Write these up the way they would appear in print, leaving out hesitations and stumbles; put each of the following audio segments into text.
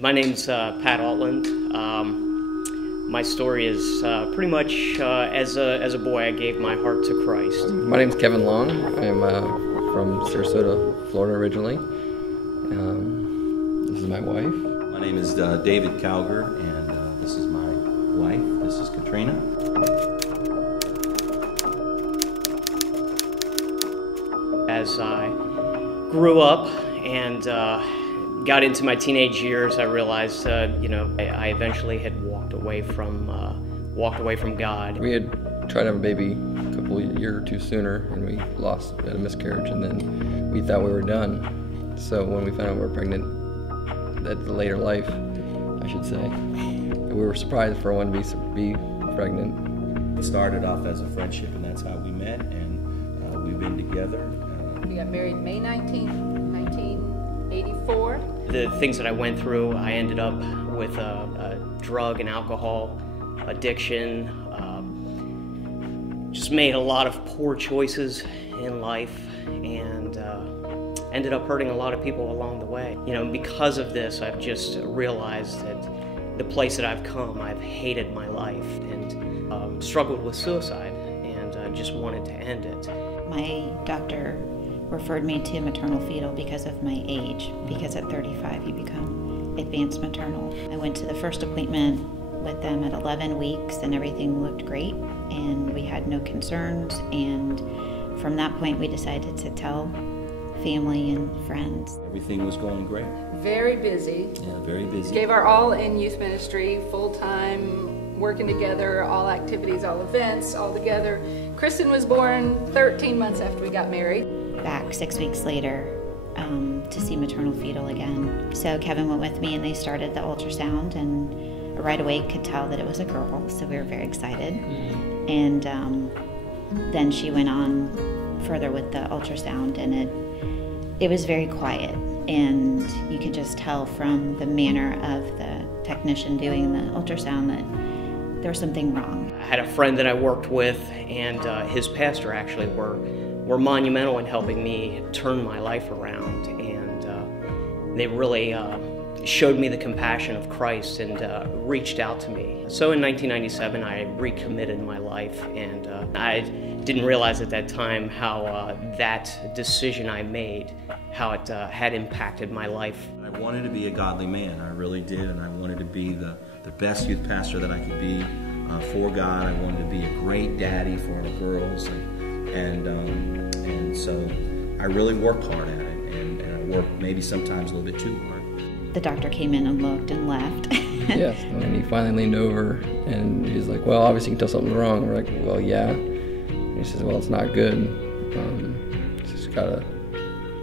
My name's Pat Altland. My story is pretty much as a boy I gave my heart to Christ. My name's Kevin Long. I'm from Sarasota, Florida originally. This is my wife. My name is David Calger, and this is my wife. This is Katrina. As I grew up and got into my teenage years, I realized, I eventually had walked away from God. We had tried to have a baby a year or two sooner, and we lost at a miscarriage, and then we thought we were done. So when we found out we were pregnant, at the later life, I should say, we were surprised for one to be pregnant. It started off as a friendship, and that's how we met, and we've been together. We got married May 19th, 1984. The things that I went through, I ended up with a drug and alcohol addiction. Just made a lot of poor choices in life, and ended up hurting a lot of people along the way. Because of this, I've just realized that the place that I've come, I've hated my life and struggled with suicide, and just wanted to end it. My doctor referred me to maternal fetal because of my age, because at 35 you become advanced maternal. I went to the first appointment with them at 11 weeks and everything looked great and we had no concerns, and from that point we decided to tell family and friends. Everything was going great. Very busy. Yeah, very busy. Gave our all in youth ministry, full-time, working together, all activities, all events, all together. Kristen was born 13 months after we got married. Back 6 weeks later to see maternal fetal again. So Kevin went with me and they started the ultrasound, and right away could tell that it was a girl, so we were very excited. And then she went on further with the ultrasound, and it was very quiet, and you could just tell from the manner of the technician doing the ultrasound that there was something wrong. I had a friend that I worked with, and his pastor actually were monumental in helping me turn my life around, and they really showed me the compassion of Christ and reached out to me. So in 1997 I recommitted my life, and I didn't realize at that time how that decision I made, how it had impacted my life. I wanted to be a godly man, I really did, and I wanted to be the best youth pastor that I could be for God. I wanted to be a great daddy for our girls, and so I really worked hard at it, and I worked maybe sometimes a little bit too hard. The doctor came in and looked and left. Yes, and he finally leaned over and he's like, well, obviously you can tell something's wrong. We're like, well, yeah. And he says, well, it's not good. It's just got a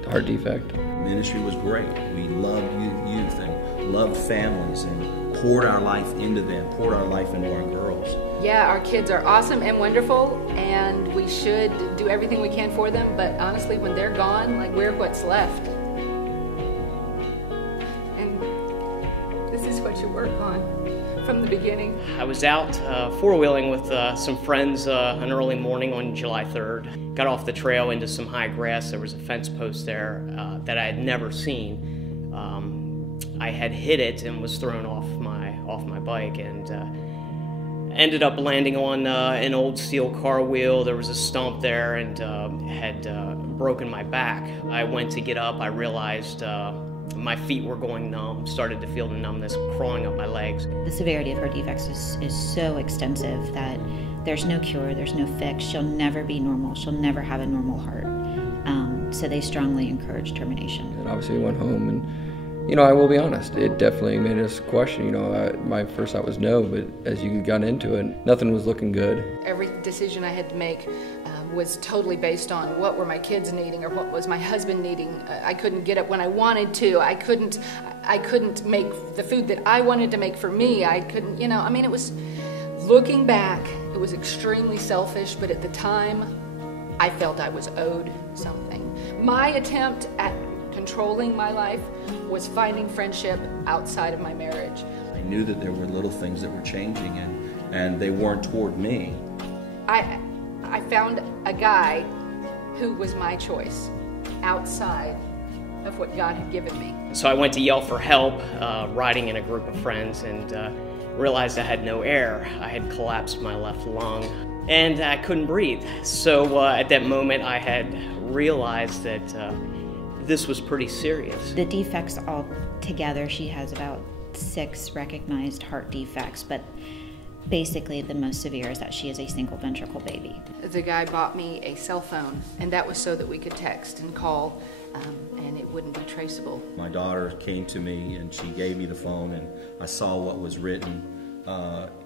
heart defect. Ministry was great. We loved youth and loved families and poured our life into them, poured our life into our girls. Yeah, our kids are awesome and wonderful, and we should do everything we can for them, but honestly, when they're gone, like, we're what's left. And this is what you work on from the beginning. I was out four-wheeling with some friends an early morning on July 3rd. Got off the trail into some high grass. There was a fence post there that I had never seen. I had hit it and was thrown off my bike, and ended up landing on an old steel car wheel. There was a stump there, and had broken my back. I went to get up. I realized my feet were going numb, started to feel the numbness crawling up my legs. The severity of her defects is so extensive that there's no cure, there's no fix. She'll never be normal. She'll never have a normal heart. So they strongly encourage termination. And obviously we went home, and I will be honest, it definitely made us question. My first thought was no, but as you got into it, nothing was looking good. Every decision I had to make was totally based on what were my kids needing or what was my husband needing. I couldn't get up when I wanted to. I couldn't make the food that I wanted to make for me. I couldn't, it was, looking back, it was extremely selfish, but at the time, I felt I was owed something. My attempt at controlling my life was finding friendship outside of my marriage. I knew that there were little things that were changing, and they weren't toward me. I found a guy who was my choice outside of what God had given me. So I went to yell for help, riding in a group of friends, and realized I had no air. I had collapsed my left lung, and I couldn't breathe. So at that moment, I had realized that this was pretty serious. The defects all together, she has about 6 recognized heart defects, but basically the most severe is that she is a single ventricle baby. The guy bought me a cell phone, and that was so that we could text and call, and it wouldn't be traceable. My daughter came to me and she gave me the phone, and I saw what was written.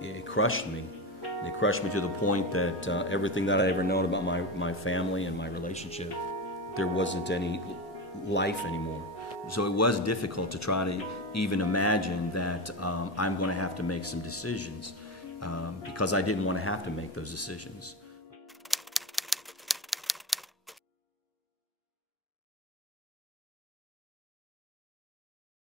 It crushed me. It crushed me to the point that everything that I'd ever known about my family and my relationship, there wasn't any life anymore. So it was difficult to try to even imagine that I'm going to have to make some decisions because I didn't want to have to make those decisions.